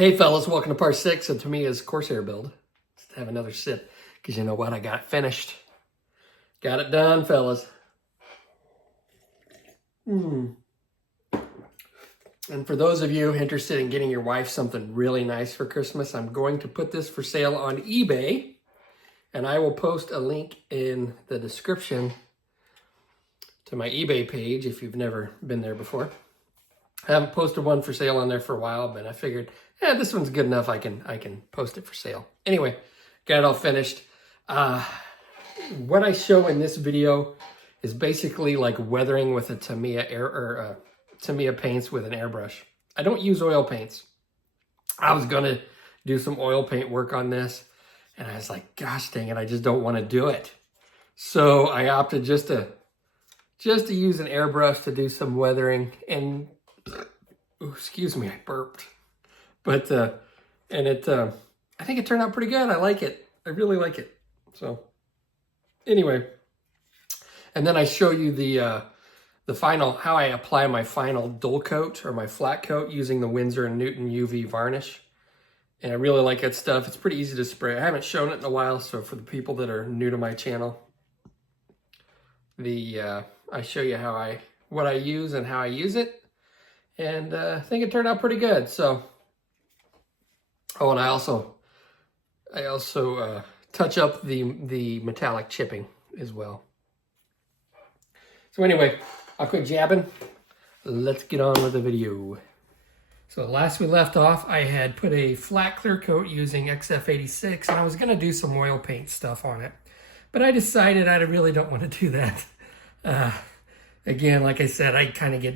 Hey fellas, welcome to part 6 of Tamiya's Corsair build. Let's have another sip, because you know what? I got it finished. Got it done, fellas. And for those of you interested in getting your wife something really nice for Christmas, I'm going to put this for sale on eBay. And I will post a link in the description to my eBay page if you've never been there before. I haven't posted one for sale on there for a while, but I figured, this one's good enough. I can post it for sale. Anyway, got it all finished. What I show in this video is basically like weathering with a Tamiya Tamiya paints with an airbrush. I don't use oil paints. I was gonna do some oil paint work on this, and I was like, gosh dang it, I just don't want to do it. So I opted just to use an airbrush to do some weathering. And ooh, excuse me, I burped. But I think it turned out pretty good. I like it. I really like it. So anyway, and then I show you the final, how I apply my final dull coat or my flat coat using the Winsor & Newton UV varnish. And I really like that stuff. It's pretty easy to spray. I haven't shown it in a while, so for the people that are new to my channel, I show you what I use and how I use it. And I think it turned out pretty good. So, oh, and I also touch up the metallic chipping as well. So anyway, I'll quit jabbing. Let's get on with the video. So last we left off, I had put a flat clear coat using XF86, and I was gonna do some oil paint stuff on it. But I decided I really don't want to do that. Again, like I said, I kind of get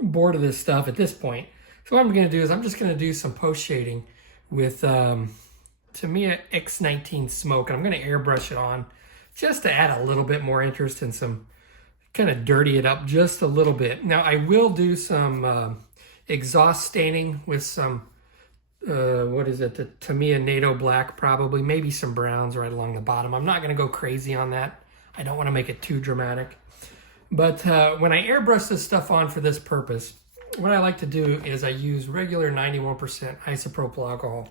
bored of this stuff at this point. So what I'm gonna do is I'm just gonna do some post shading with Tamiya X19 Smoke, and I'm gonna airbrush it on just to add a little bit more interest and some kind of dirty it up just a little bit. Now I will do some exhaust staining with some, the Tamiya NATO Black probably, maybe some browns right along the bottom. I'm not gonna go crazy on that. I don't wanna make it too dramatic. But when I airbrush this stuff on for this purpose, what I like to do is I use regular 91% isopropyl alcohol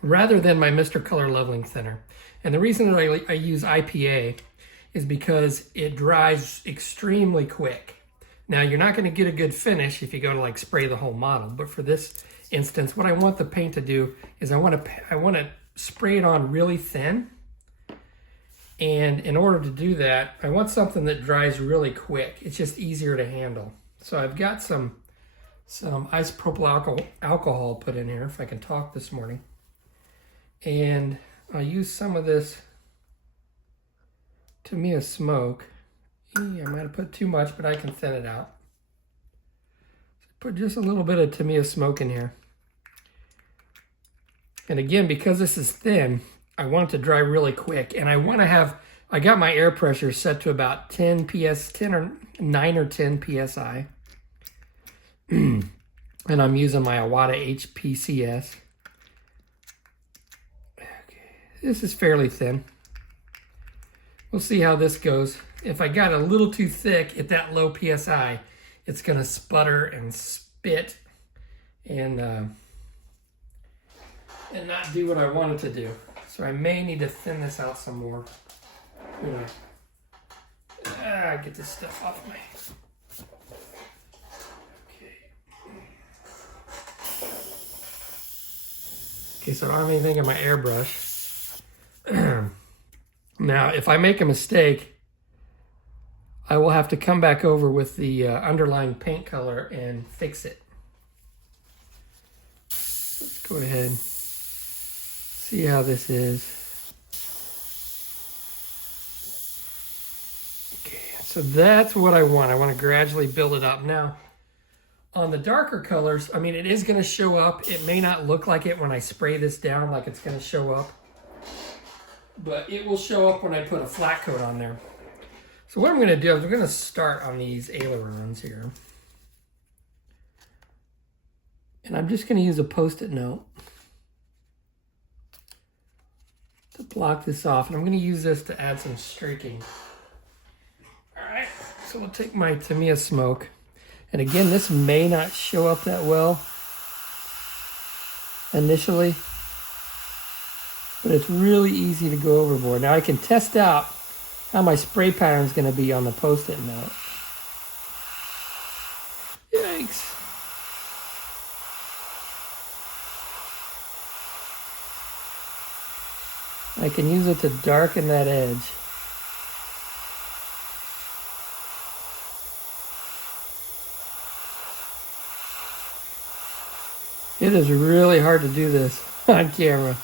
rather than my Mr. Color Leveling Thinner. And the reason that I use IPA is because it dries extremely quick. Now, you're not going to get a good finish if you go to like spray the whole model, but for this instance, what I want the paint to do is I want to spray it on really thin. And in order to do that, I want something that dries really quick. It's just easier to handle. So I've got some isopropyl alcohol put in here, if I can talk this morning. And I'll use some of this Tamiya Smoke. I might have put too much, but I can thin it out. Put just a little bit of Tamiya Smoke in here. And again, because this is thin, I want it to dry really quick. And I got my air pressure set to about 9 or 10 PSI. And I'm using my Iwata HPCS. Okay. This is fairly thin. We'll see how this goes. If I got a little too thick at that low PSI, it's gonna sputter and spit and not do what I want it to do. So I may need to thin this out some more. Get this stuff off my... Okay, so I don't have anything in my airbrush. Now, if I make a mistake, I will have to come back over with the underlying paint color and fix it. Let's go ahead and see how this is. Okay, so that's what I want. I want to gradually build it up. Now, on the darker colors, I mean, it is going to show up. It may not look like it when I spray this down, like it's going to show up. But it will show up when I put a flat coat on there. So what I'm going to do is I'm going to start on these ailerons here. And I'm just going to use a Post-it note to block this off. And I'm going to use this to add some streaking. All right, so we'll take my Tamiya Smoke. And again, this may not show up that well. initially, but it's really easy to go overboard. Now I can test out how my spray pattern is going to be on the Post-it note. Yikes. I can use it to darken that edge. It is really hard to do this on camera.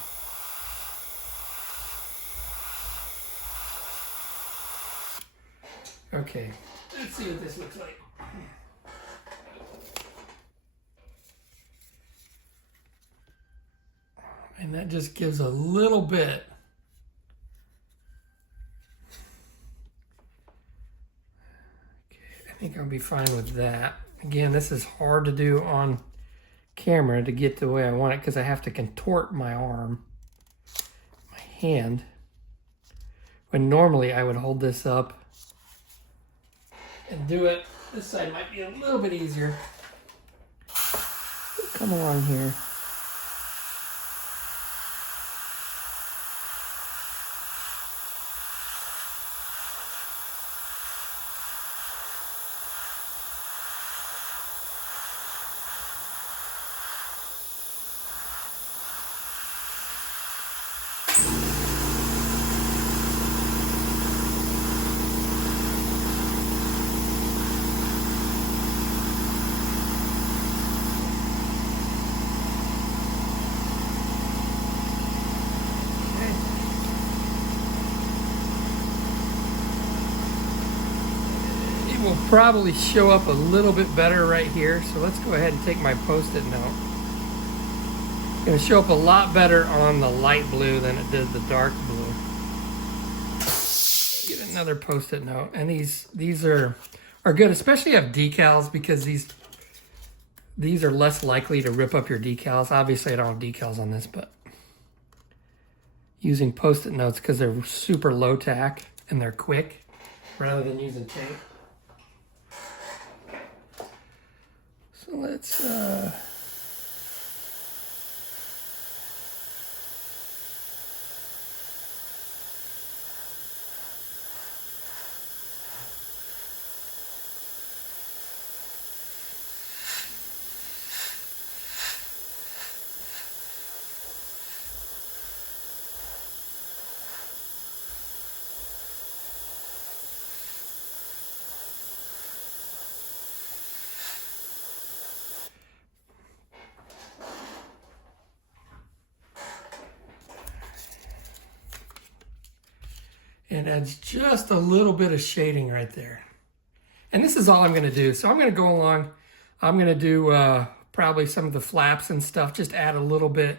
Okay, let's see what this looks like. And that just gives a little bit. Okay, I think I'll be fine with that. Again, this is hard to do on camera to get the way I want it because I have to contort my arm, my hand, when normally I would hold this up and do it. This side might be a little bit easier. Come along here. Will probably show up a little bit better right here. So let's go ahead and take my Post-it note. It's going to show up a lot better on the light blue than it did the dark blue. Get another Post-it note. And these are good, especially if you have decals, because these are less likely to rip up your decals. Obviously I don't have decals on this, but using Post-it notes because they're super low tack and they're quick rather than using tape. So let's and adds just a little bit of shading right there. And this is all I'm going to do. So I'm going to go along. I'm going to do probably some of the flaps and stuff. Just add a little bit.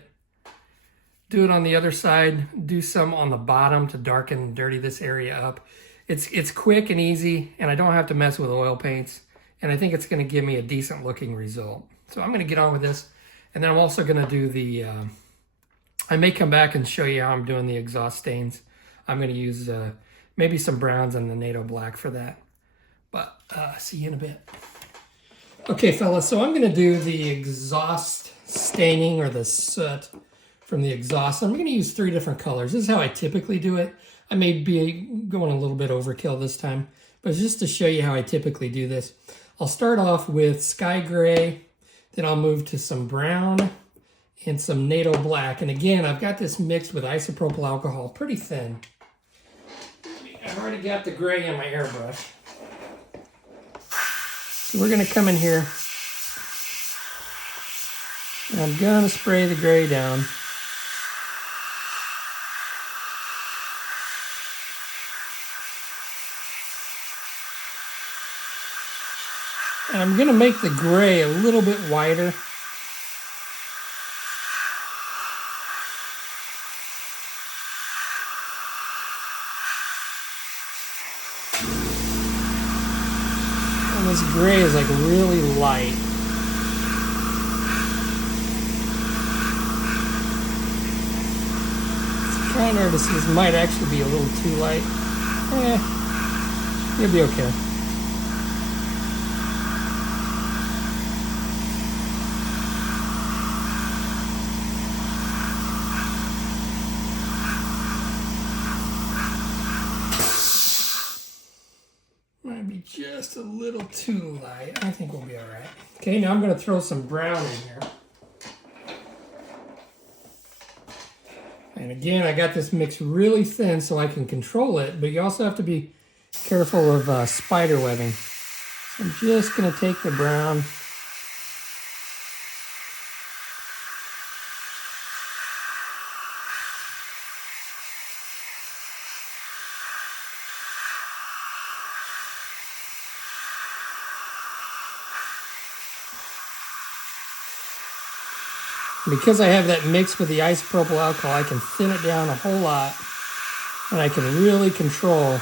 Do it on the other side. Do some on the bottom to darken and dirty this area up. It's quick and easy, and I don't have to mess with oil paints. And I think it's going to give me a decent looking result. So I'm going to get on with this. And then I'm also going to do the... I may come back and show you how I'm doing the exhaust stains. I'm going to use maybe some browns and the NATO black for that. But see you in a bit. Okay, fellas, so I'm going to do the exhaust staining or the soot from the exhaust. I'm going to use 3 different colors. This is how I typically do it. I may be going a little bit overkill this time, but just to show you how I typically do this. I'll start off with sky gray, then I'll move to some brown and some NATO black. And again, I've got this mixed with isopropyl alcohol, pretty thin. I've already got the gray in my airbrush. So we're going to come in here, and I'm going to spray the gray down. And I'm going to make the gray a little bit wider. This gray is like really light. It's trying hard to see. This might actually be a little too light. You'll be okay. Might be just a little too light. I think we'll be all right. Okay, now I'm going to throw some brown in here. And again, I got this mixed really thin so I can control it, but you also have to be careful of spider webbing. I'm just going to take the brown. Because I have that mixed with the isopropyl alcohol, I can thin it down a whole lot, and I can really control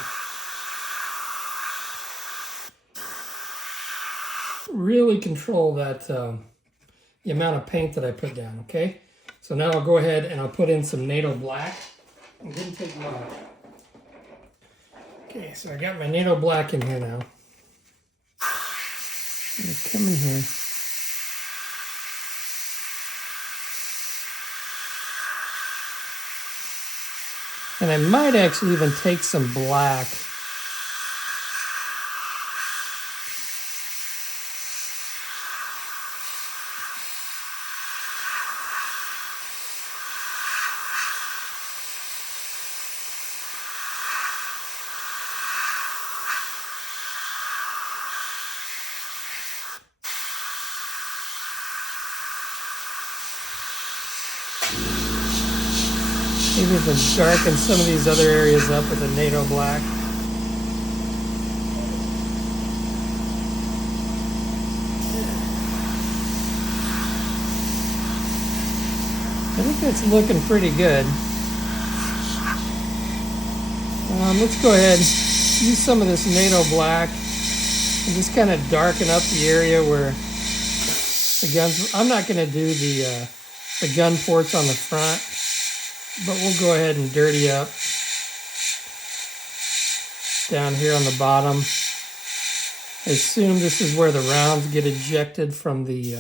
that the amount of paint that I put down. Okay, so now I'll go ahead and I'll put in some NATO black. It didn't take long. Okay, so I got my NATO black in here now. I'm gonna come in here. And I might actually even take some black. Maybe even darken some of these other areas up with a NATO black. I think that's looking pretty good. Let's go ahead and use some of this NATO black and just kind of darken up the area where the guns. I'm not going to do the gun ports on the front, but we'll go ahead and dirty up down here on the bottom. I assume this is where the rounds get ejected from the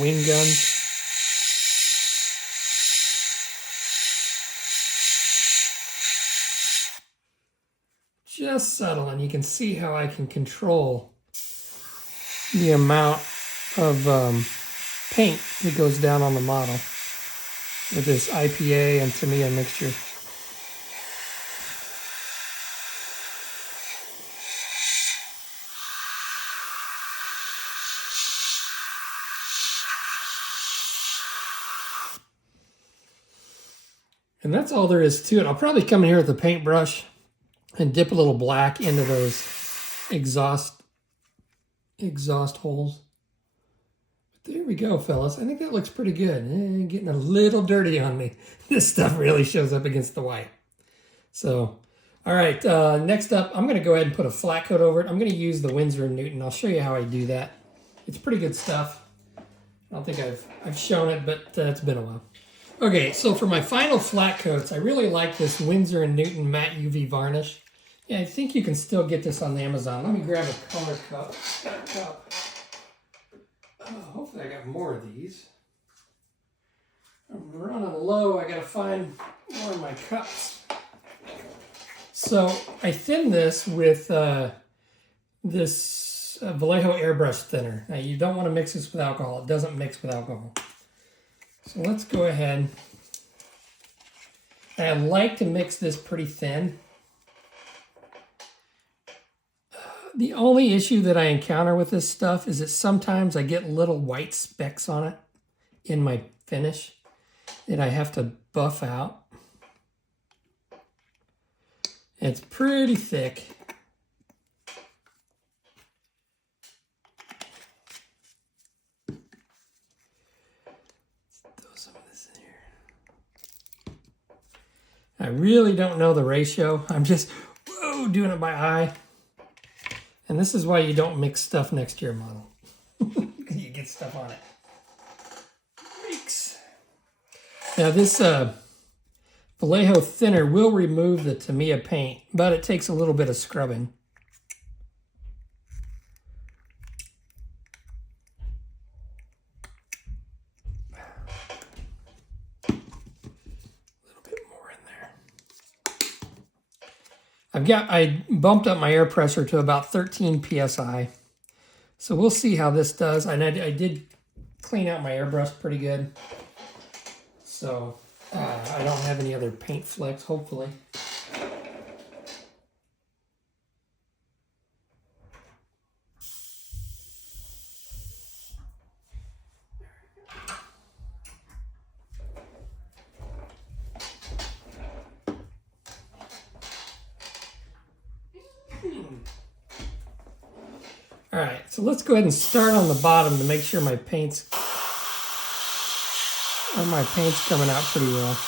wing guns. Just subtle, and you can see how I can control the amount of paint that goes down on the model with this IPA and Tamiya mixture. And that's all there is to it. I'll probably come in here with a paintbrush and dip a little black into those exhaust holes. There we go, fellas. I think that looks pretty good. Getting a little dirty on me. This stuff really shows up against the white. So, all right, next up, I'm going to go ahead and put a flat coat over it. I'm going to use the Winsor & Newton. I'll show you how I do that. It's pretty good stuff. I don't think I've shown it, but it's been a while. Okay, so for my final flat coats, I really like this Winsor & Newton matte UV varnish. Yeah, I think you can still get this on Amazon. Let me grab a color cup. Hopefully I got more of these. I'm running low. I gotta find more of my cups. So I thin this with this Vallejo airbrush thinner. Now you don't want to mix this with alcohol. It doesn't mix with alcohol. So let's go ahead. I like to mix this pretty thin. The only issue that I encounter with this stuff is that sometimes I get little white specks on it in my finish that I have to buff out. It's pretty thick. Let's throw some of this in here. I really don't know the ratio. I'm just doing it by eye. And this is why you don't mix stuff next to your model. You get stuff on it. Yikes. Now this Vallejo thinner will remove the Tamiya paint, but it takes a little bit of scrubbing. A little bit more in there. I bumped up my air pressure to about 13 psi. So we'll see how this does. And I did clean out my airbrush pretty good. So I don't have any other paint flecks, hopefully. All right, so let's go ahead and start on the bottom to make sure my paint's coming out pretty well.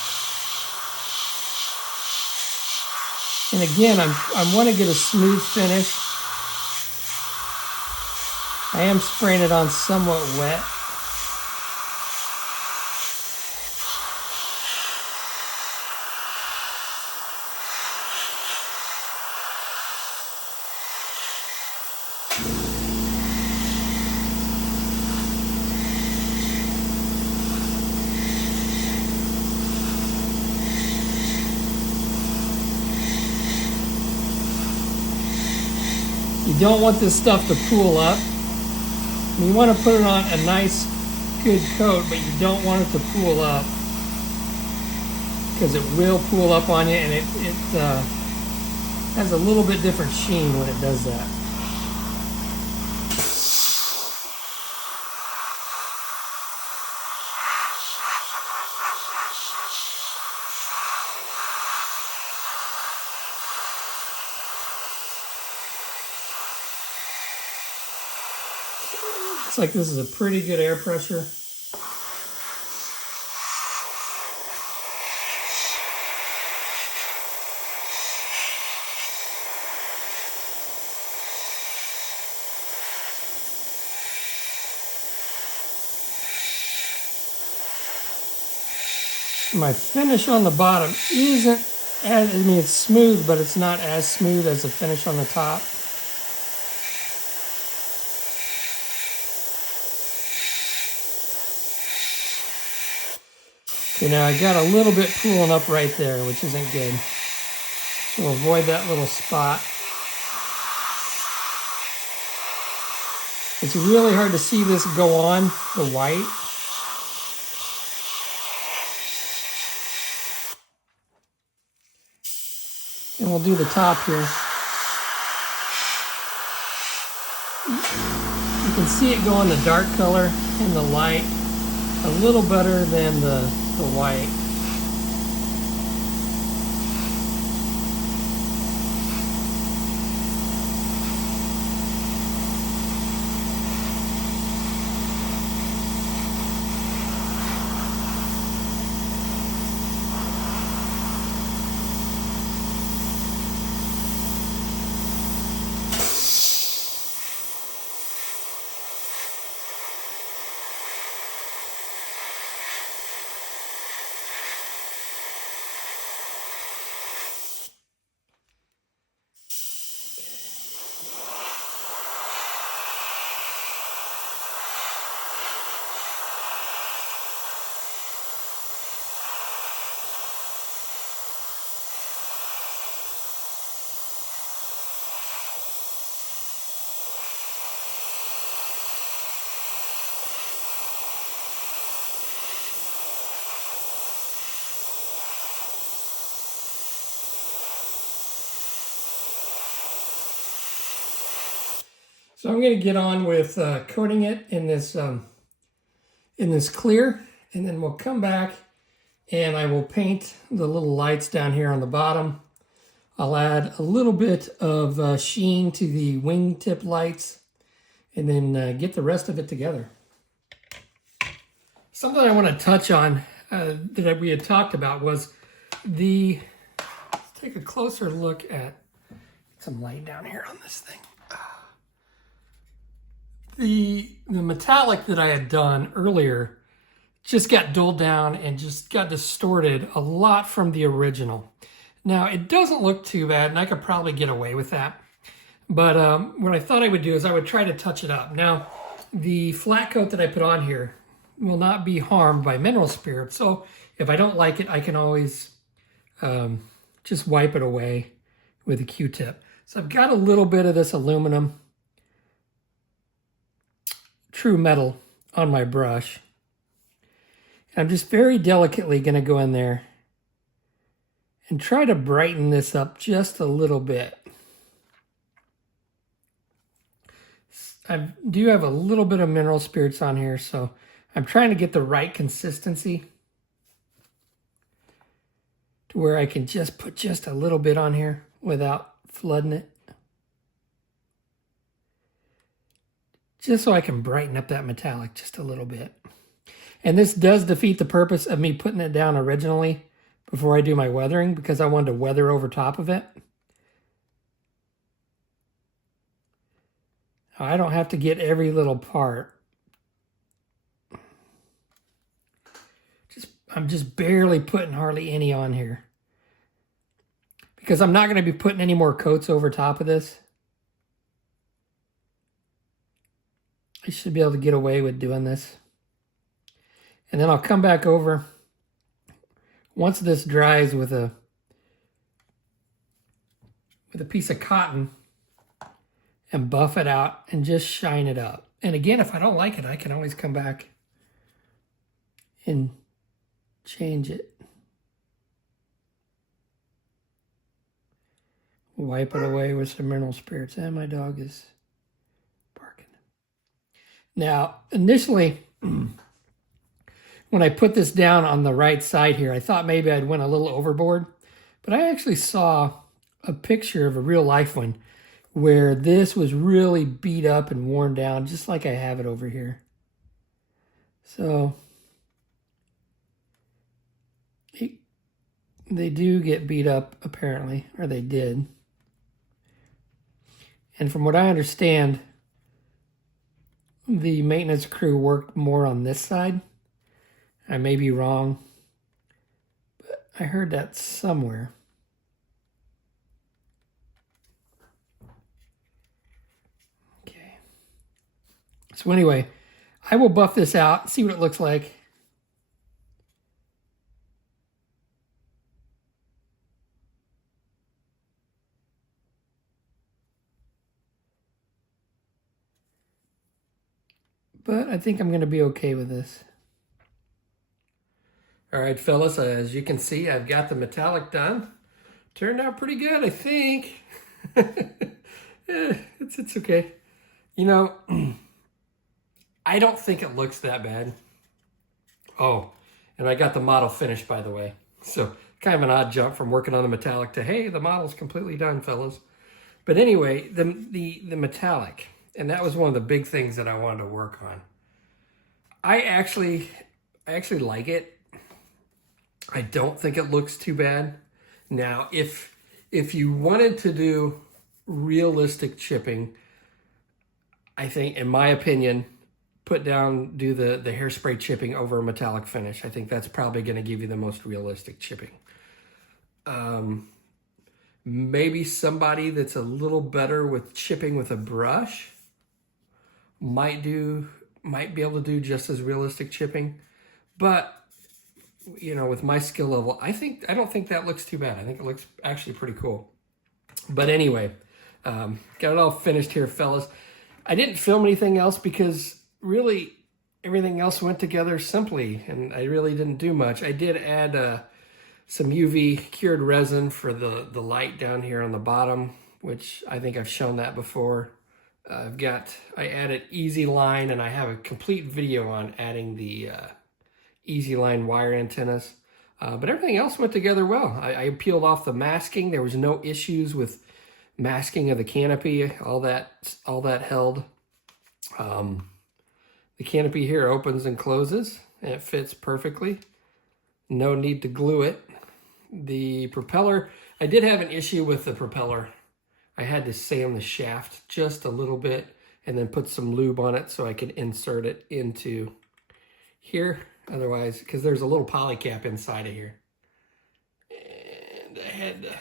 And again, I want to get a smooth finish. I am spraying it on somewhat wet. You don't want this stuff to pool up. You want to put it on a nice, good coat, but you don't want it to pool up because it will pool up on you, and it has a little bit different sheen when it does that. Looks like this is a pretty good air pressure. My finish on the bottom isn't as, it's smooth, but it's not as smooth as the finish on the top. Okay, now I got a little bit pooling up right there, which isn't good. So avoid that little spot. It's really hard to see this go on the white. And we'll do the top here. You can see it go in the dark color and the light a little better than the white. So I'm going to get on with coating it in this clear, and then we'll come back and I will paint the little lights down here on the bottom. I'll add a little bit of sheen to the wingtip lights, and then get the rest of it together. Something I want to touch on that we had talked about was let's take a closer look at some light down here on this thing. The metallic that I had done earlier just got dulled down and just got distorted a lot from the original. Now, it doesn't look too bad, and I could probably get away with that. But what I thought I would do is I would try to touch it up. Now, the flat coat that I put on here will not be harmed by mineral spirit. So if I don't like it, I can always just wipe it away with a Q-tip. So I've got a little bit of this aluminum true metal on my brush. I'm just very delicately going to go in there and try to brighten this up just a little bit. I do have a little bit of mineral spirits on here, so I'm trying to get the right consistency to where I can just put just a little bit on here without flooding it. Just so I can brighten up that metallic just a little bit. And this does defeat the purpose of me putting it down originally before I do my weathering, because I wanted to weather over top of it. I don't have to get every little part. I'm just barely putting hardly any on here, because I'm not going to be putting any more coats over top of this. I should be able to get away with doing this. And then I'll come back over once this dries with a piece of cotton and buff it out and just shine it up. And again, if I don't like it, I can always come back and change it. Wipe it away with some mineral spirits. And my dog is barking. Now, initially, when I put this down on the right side here, I thought maybe I'd went a little overboard, but I actually saw a picture of a real life one where this was really beat up and worn down, just like I have it over here. So they do get beat up, apparently, or they did. And from what I understand, the maintenance crew worked more on this side. I may be wrong, but I heard that somewhere. Okay. So anyway, I will buff this out, see what it looks like. But I think I'm going to be okay with this. All right, fellas, as you can see, I've got the metallic done. Turned out pretty good, I think. It's okay. You know, I don't think it looks that bad. Oh, and I got the model finished, by the way. So kind of an odd jump from working on the metallic to, hey, the model's completely done, fellas. But anyway, the metallic, and that was one of the big things that I wanted to work on. I actually like it. I don't think it looks too bad. Now, if you wanted to do realistic chipping, I think, in my opinion, do the hairspray chipping over a metallic finish. I think that's probably going to give you the most realistic chipping. Maybe somebody that's a little better with chipping with a brush might be able to do just as realistic chipping. But you know, with my skill level, I don't think that looks too bad. I think it looks actually pretty cool. But anyway, got it all finished here, fellas. I didn't film anything else because really everything else went together simply, and I really didn't do much. I did add some UV cured resin for the light down here on the bottom, which I think I've shown that before. I added Easy Line, and I have a complete video on adding the Easy Line wire antennas. But everything else went together well. I peeled off the masking. There was no issues with masking of the canopy. All that held. The canopy here opens and closes, and it fits perfectly. No need to glue it. The propeller, I did have an issue with the propeller. I had to sand the shaft just a little bit and then put some lube on it so I could insert it into here. Otherwise, because there's a little poly cap inside of here. And I had to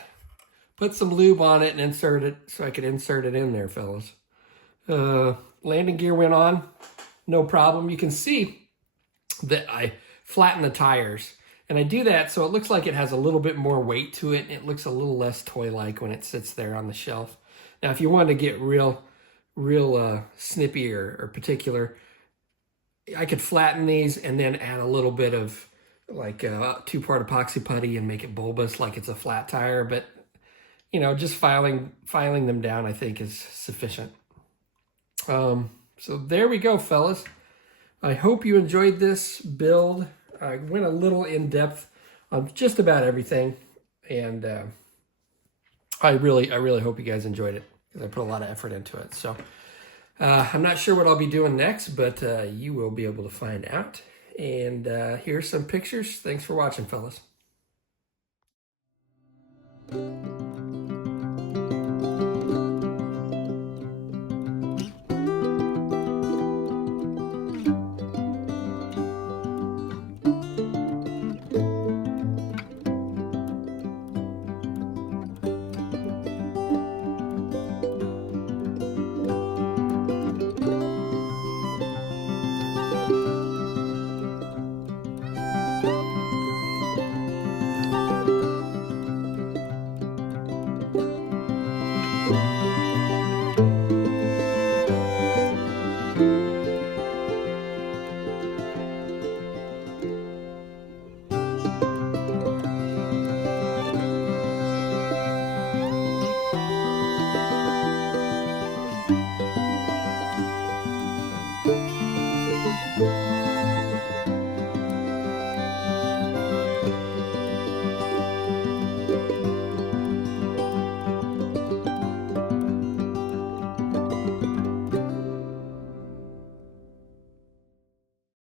put some lube on it and insert it so I could insert it in there, fellas. Landing gear went on, no problem. You can see that I flattened the tires. And I do that so it looks like it has a little bit more weight to it. It looks a little less toy-like when it sits there on the shelf. Now, if you want to get real snippy or particular, I could flatten these and then add a little bit of like two-part epoxy putty and make it bulbous like it's a flat tire. But, you know, just filing them down, I think, is sufficient. So there we go, fellas. I hope you enjoyed this build. I went a little in depth on just about everything, and I really hope you guys enjoyed it because I put a lot of effort into it. So I'm not sure what I'll be doing next, but you will be able to find out. And here's some pictures. Thanks for watching, fellas.